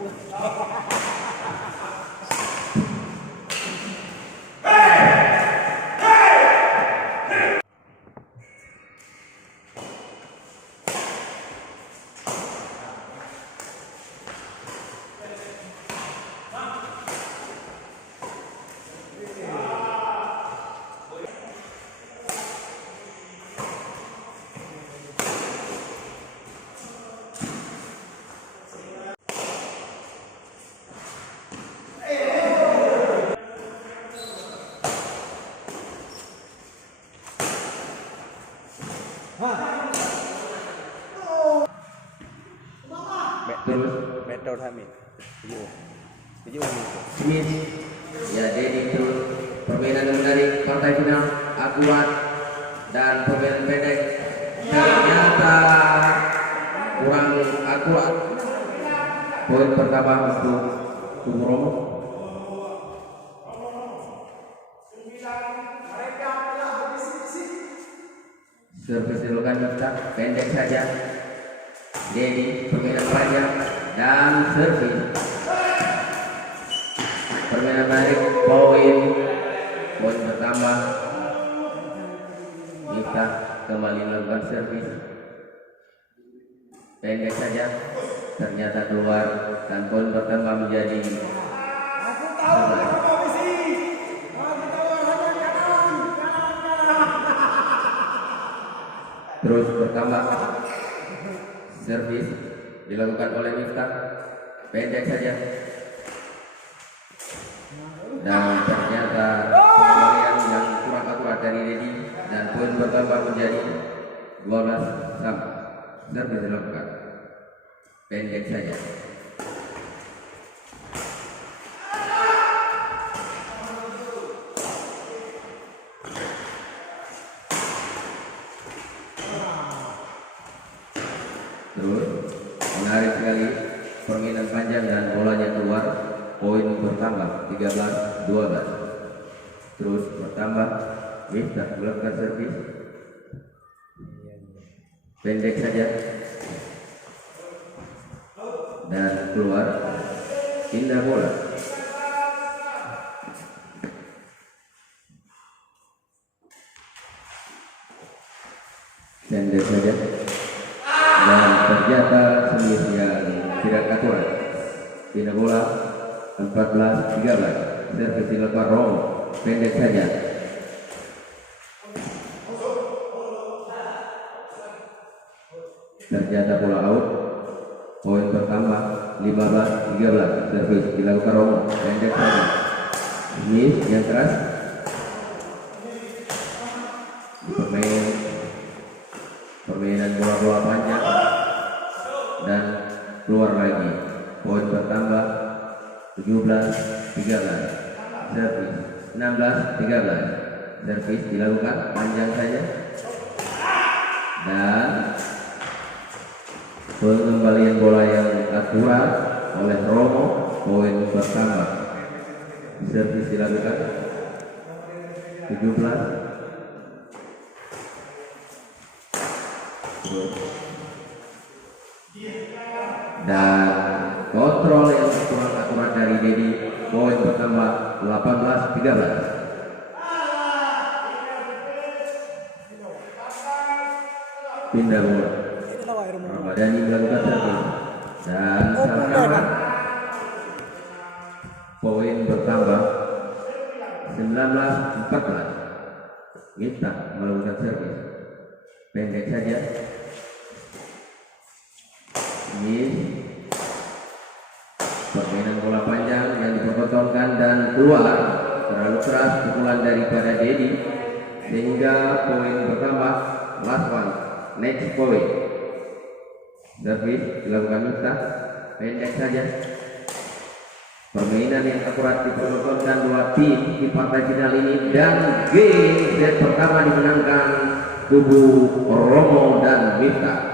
Terus Betul Hamid. Smith. Ya, jadi itu permainan menarik partai final akurat dan permainan pendek ternyata kurang akurat. Poin pertama untuk Romo. Servis dilakukan pendek saja. Dedi permainan panjang dan servis. Permainan menarik, poin bertambah. Kita kembali melakukan servis pendek saja, ternyata keluar dan poin bertambah menjadi 11. Terus bertambah. Servis dilakukan oleh Miftah, pendek saja dan ternyata pengembalian yang kurang akurat dari Dedi dan poin bertambah menjadi 12 sama. Servis dilakukan pendek saja. Terus menarik sekali permainan panjang dan bolanya keluar, poin bertambah 13-12. Terus bertambah Miftah melakukan servis pendek saja dan keluar, pindah bola. Pendek saja dan ternyata Smith yang tidak akurat. Pindah bola 14-13. Servis dilakukan Romo, pendek saja. Ternyata bola out. Poin bertambah 15-13. Servis dilakukan Romo, pendek saja. Smith yang keras. Permainan bola-bola panjang dan keluar lagi. Poin bertambah 17-13. Servis 16-13. Servis dilakukan panjang saja dan pengembalian bola yang akurat oleh Romo, poin bertambah. Servis dilakukan 17. Dan kontrol yang kurang akurat dari Dedi, poin bertambah 18-13. Pindah bola. Ramadhani melakukan servis dan salah kawan. Poin bertambah 19-14. Miftah melakukan servis pendek saja. Ini permainan bola panjang yang dipertontonkan dan keluar, terlalu keras pukulan daripada Dedi sehingga poin bertambah. Last one, next point. Servis dilakukan Miftah, pendek saja. Permainan yang akurat dipertontonkan dua tim di partai final ini dan game set pertama dimenangkan kubu Romo dan Miftah.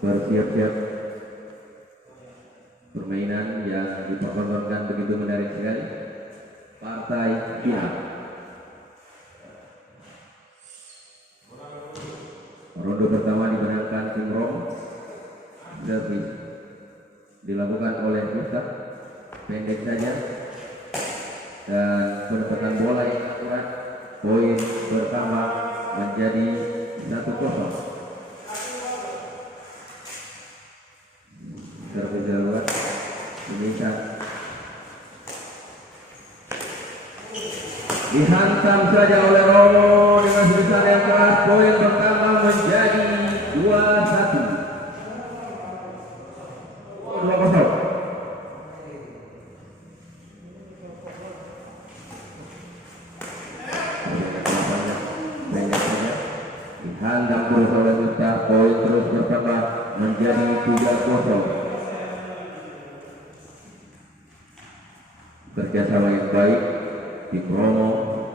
Bersiap-siap. Permainan yang dipertontonkan begitu menarik sekali. Partai final. Ronde pertama dimenangkan tim Rom. Servis dilakukan oleh Miftah, pendek saja dan penempatan bola yang akurat. Poin pertama menjadi 1-0. Servis dilakukan Indonesia, dihantam saja oleh Romo dengan sebesar yang keras. Poin pertama menjadi 2-1. 2-0. Dihantam terus oleh Miftah. Poin terus bertambah menjadi 3-0. Kerjasama yang baik. Tim Romo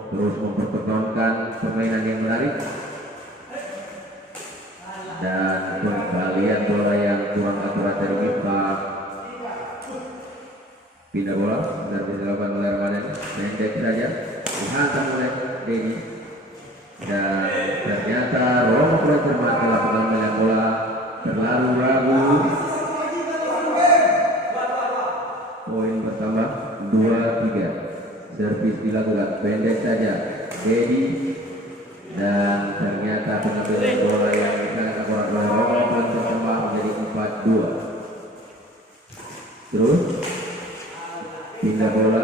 terus mempertontonkan permainan yang menarik dan kembalian bola yang kurang akurat dari Miftah. Pindah bola dan dilakukan oleh Ramadan, pendek saja dihantam oleh Dedi dan ternyata Romo mulai cermat melakukan pilihan bola terlalu ragu. Poin bertambah 2-3. Servis dilakukan pendek saja Dedi dan ternyata pengambilan bola yang sangat akurat oleh Romo pun bertambah menjadi 4-2. Terus pindah bola,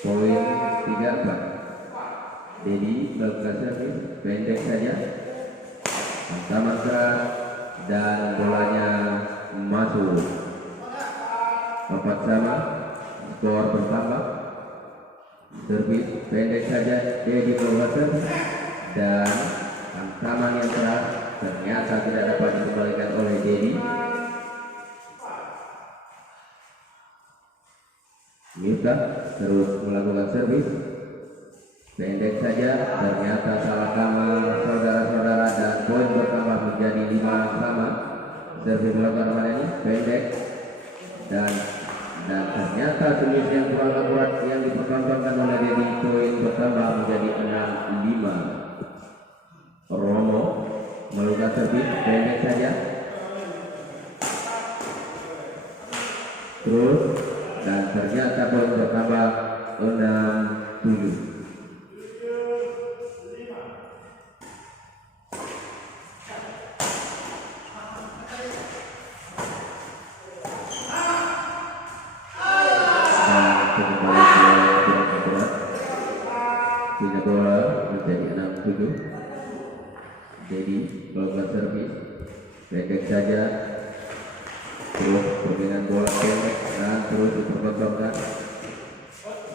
poin 3-4. Dedi melakukan servis pendek saja, hantaman keras dan bolanya masuk. 4 sama, skor bertambah. Servis pendek saja Dedi melakukan dan hantaman yang keras ternyata tidak dapat dikembalikan oleh Dedi. Miftah terus melakukan servis pendek saja, ternyata salah kamar saudara-saudara dan poin bertambah menjadi 5 sama. Servis dilakukan pada ini pendek dan ternyata servis yang kurang akurat yang dipertontonkan oleh Dedi. Poin bertambah menjadi 6-5. Romo melakukan servis pendek saja terus dan ternyata poin bertambah 6-7. Pindah bola menjadi 6-7. Jadi melakukan servis pendek saja terus permainan bola pendek dan terus dipertontonkan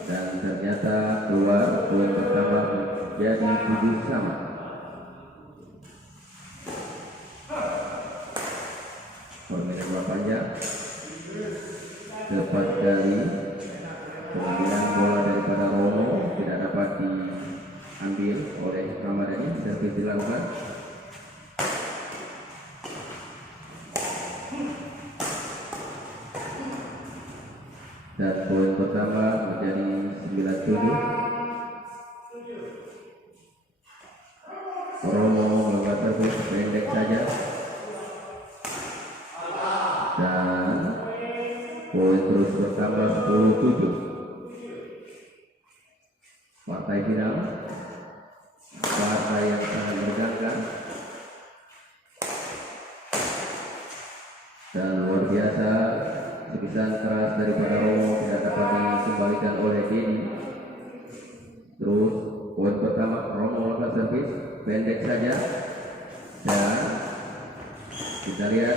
dan ternyata keluar. Poin bertambah menjadi 7 sama. Permainan bola panjang tepat kali pengambilan bola daripada Romo tidak dapat diambil oleh Ramadhani. Servis dilakukan dan poin pertama menjadi 9-7. Romo melakukan servis pendek saja dan poin terus bertambah 10-7. Partai final, partai yang sangat menegangkan dan luar biasa. Sebisan keras daripada Romo tidak dapat dikembalikan oleh Dedi. Terus poin pertama Romo melakukan servis pendek saja dan kita lihat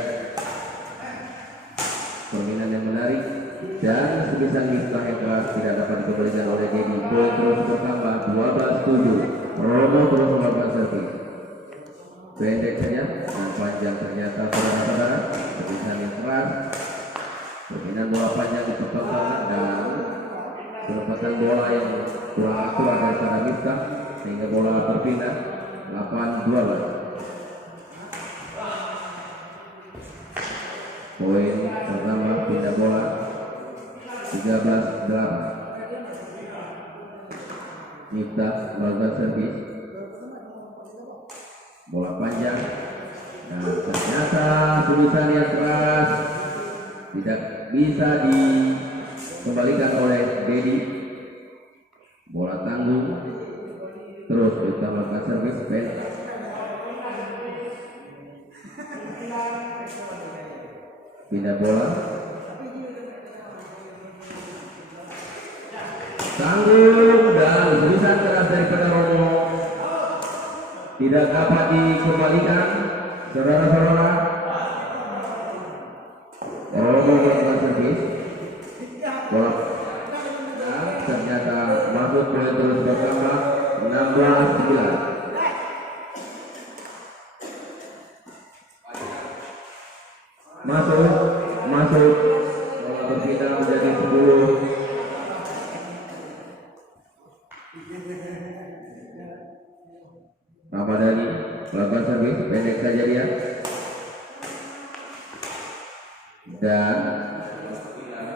permainan yang menarik dan sebisan Miftah yang keras tidak dapat dikembalikan oleh Dedi. Poin terus bertambah 12-7. Romo terus melakukan servis pendek saja dan panjang, ternyata saudara-saudara sebisan yang keras. Permainan bola panjang dipertontonkan dan penempatan bola yang kurang akurat daripada Miftah sehingga bola berpindah 8-12. Poin pertama pindah bola 13-8. Miftah melakukan servis bola panjang ternyata tulisan yang keras tidak bisa dikembalikan oleh Dedi. Bola tanggung terus ditambahkan servis pen. Pindah bola tanggung dan tulisan keras daripada Romo tidak dapat dikembalikan. Saudara-saudara, Romo melakukan servis bola ternyata masuk poin terus bertambah 16-9. Masuk bola berpindah menjadi 10. Ramadhani melakukan servis pendek saja dia dan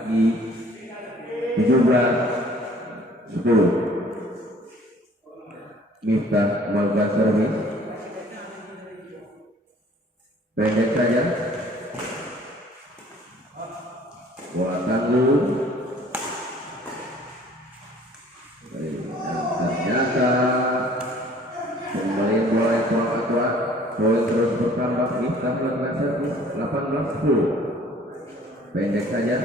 di 17-10. Miftah melakukan servis pendek saja, bola tanggung dan ternyata kembali bola yang kurang akurat. Poin terus bertambah. Miftah melakukan servis 18-10 pendek saja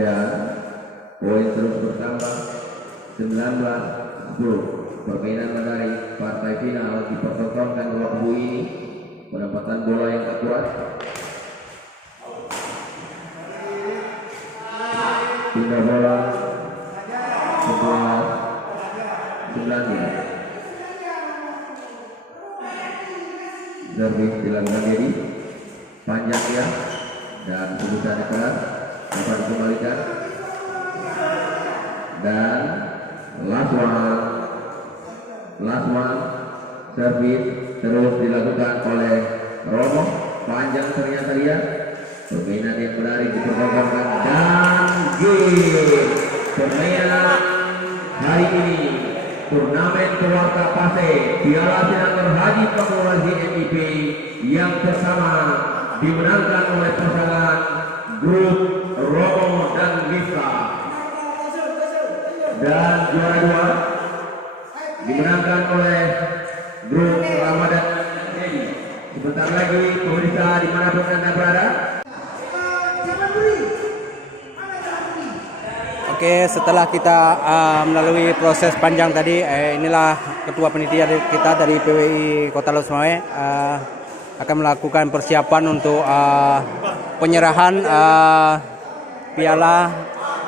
dan poin terus bertambah 19-10. Permainan menarik partai final dipertontonkan dua kubu ini. Pendapatan bola yang akurat, pindah bola 11-9. Servis dilakukan Dedi panjang ya dan kebutuhan keras dapat dikembalikan dan last one servis terus dilakukan oleh Romo panjang ternyata dia. Permainan yang menarik dipertontonkan dan game permainan hari ini turnamen Keluarga Pase Piala Senator Haji Fakrul MIP yang pertama dimenangkan oleh pasangan grup Romo dan Miftah, dan juara dua dimenangkan oleh grup Ramadan dan Dedi. Sebentar lagi pemirsa dimanapun Anda berada. Oke, setelah kita melalui proses panjang tadi, inilah ketua panitia kita dari PWI Kota Losmawe akan melakukan persiapan untuk penyerahan piala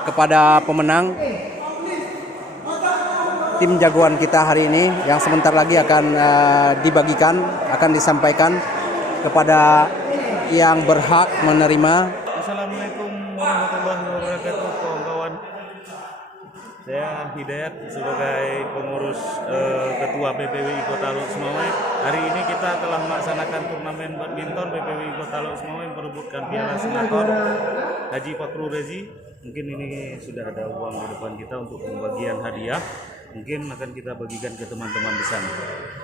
kepada pemenang tim jagoan kita hari ini, yang sebentar lagi akan dibagikan, akan disampaikan kepada yang berhak menerima. Assalamualaikum warahmatullahi wabarakatuh, kawan-kawan. Saya Hidayat sebagai pengurus Ketua PPWI Kota Losmawe. Hari ini kita telah melaksanakan turnamen badminton PPWI Kota Losmawe memperebutkan Piala Senator Haji Fakrul Rezi. Mungkin ini sudah ada uang di depan kita untuk pembagian hadiah. Mungkin akan kita bagikan ke teman-teman di sana.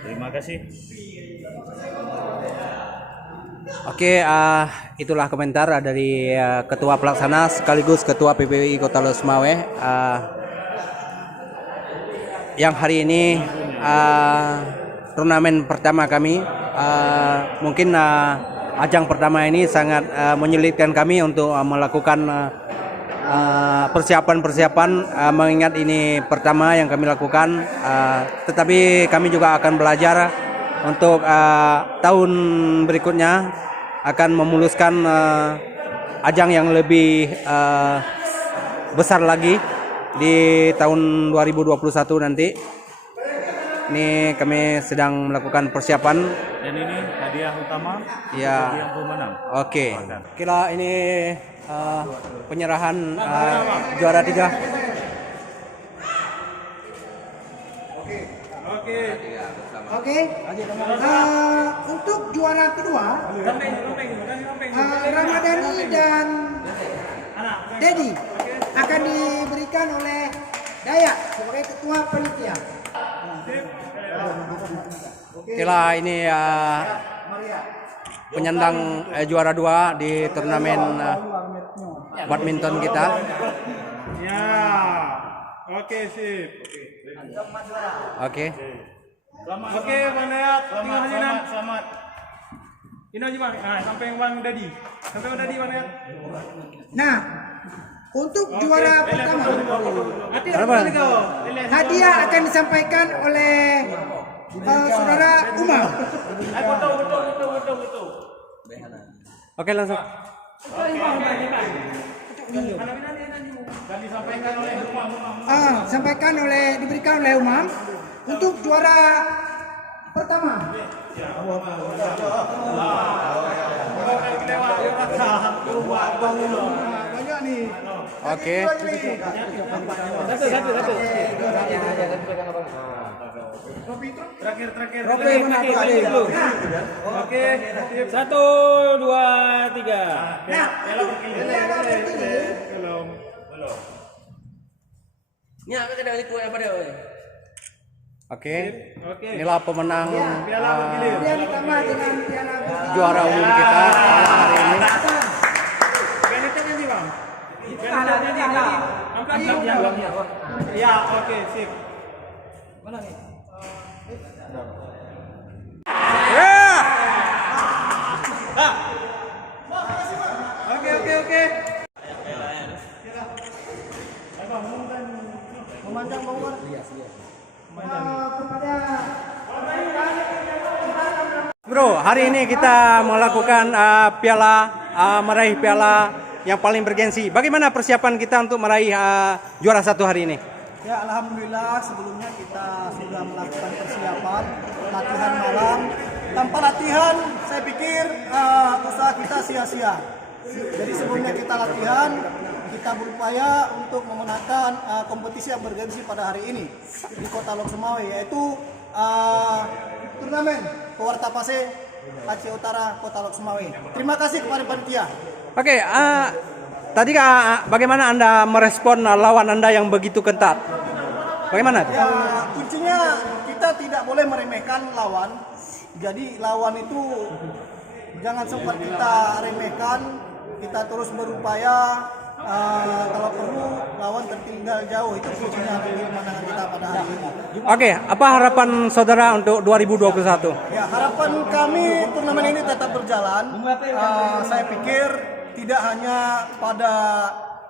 Terima kasih. Oke, itulah komentar dari Ketua Pelaksana sekaligus Ketua PPWI Kota Losmawe yang hari ini turnamen pertama kami. Mungkin ajang pertama ini sangat menyulitkan kami untuk melakukan persiapan mengingat ini pertama yang kami lakukan, tetapi kami juga akan belajar untuk tahun berikutnya akan memuluskan ajang yang lebih besar lagi di tahun 2021 nanti. Ini kami sedang melakukan persiapan. Dan ini hadiah utama ya. bagi yang pemenang. Oke. Kira ini penyerahan juara 3. Oke. Untuk juara kedua, Ramadhani dan Dedi akan diberikan oleh Dayak sebagai ketua panitia. Kira ini penyandang juara 2 di turnamen badminton kita. Ya. Oke, sip. Oke. Oke, Bang Dayat. Tinggal hajinan. Selamat. Ini aja, Bang. Nah, sampai Bang Dadi. Sampai Bang Dadi, Bang Dayat. Nah, untuk juara pertama, Apa? hadiah akan disampaikan oleh saudara Umar. Betul. Oke, langsung. Dan disampaikan oleh Umar. Diberikan oleh Umar untuk juara pertama. Banyak nih. Oke. Satu. Terakhir. Oke. 1, 2, 3. Nah, Belum. Oke. Oke. Inilah pemenang Piala bergilir. kemudian ditambah dengan piala juara umum kita hari ini. Benetnya nanti, Bang. Benetnya nanti. Angkat. Ya, oke, sip. Oke. memanjang bawah. Kepada Bro, hari ini kita melakukan meraih piala yang paling bergensi. Bagaimana persiapan kita untuk meraih juara 1 hari ini? Ya, alhamdulillah sebelumnya kita sudah melakukan persiapan latihan malam. Tanpa latihan, saya pikir usaha kita sia-sia. Jadi sebelumnya kita latihan, kita berupaya untuk memenangkan kompetisi yang bergensi pada hari ini di Kota Lok Sumawe, yaitu turnamen Pewarta Pase Aceh Utara Kota Lok Sumawe. Terima kasih kepada panitia. Oke, tadi bagaimana Anda merespon lawan Anda yang begitu ketat? Bagaimana? Ya, kuncinya kita tidak boleh meremehkan lawan. Jadi lawan itu jangan sempat kita remehkan. Kita terus berupaya. Kalau perlu lawan tertinggal jauh, itu kuncinya bagi kemenangan kita pada hari ini. Oke, apa harapan saudara untuk 2021? Ya, harapan kami turnamen ini tetap berjalan. Saya pikir tidak hanya pada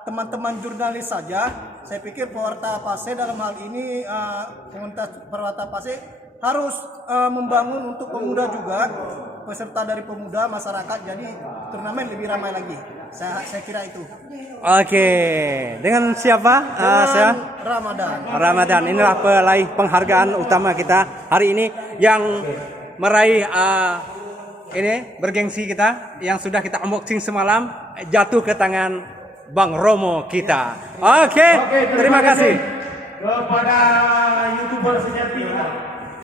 teman-teman jurnalis saja. Saya pikir Pewarta Pase dalam hal ini komunitas Pewarta Pase harus membangun untuk pemuda juga, peserta dari pemuda masyarakat. Jadi turnamen lebih ramai lagi. Saya kira itu. Oke, dengan siapa? Saya Ramadan. Inilah peraih penghargaan utama kita hari ini yang meraih ini bergengsi kita yang sudah kita unboxing semalam jatuh ke tangan Bang Romo kita. Oke, terima kasih kepada YouTuber sejati.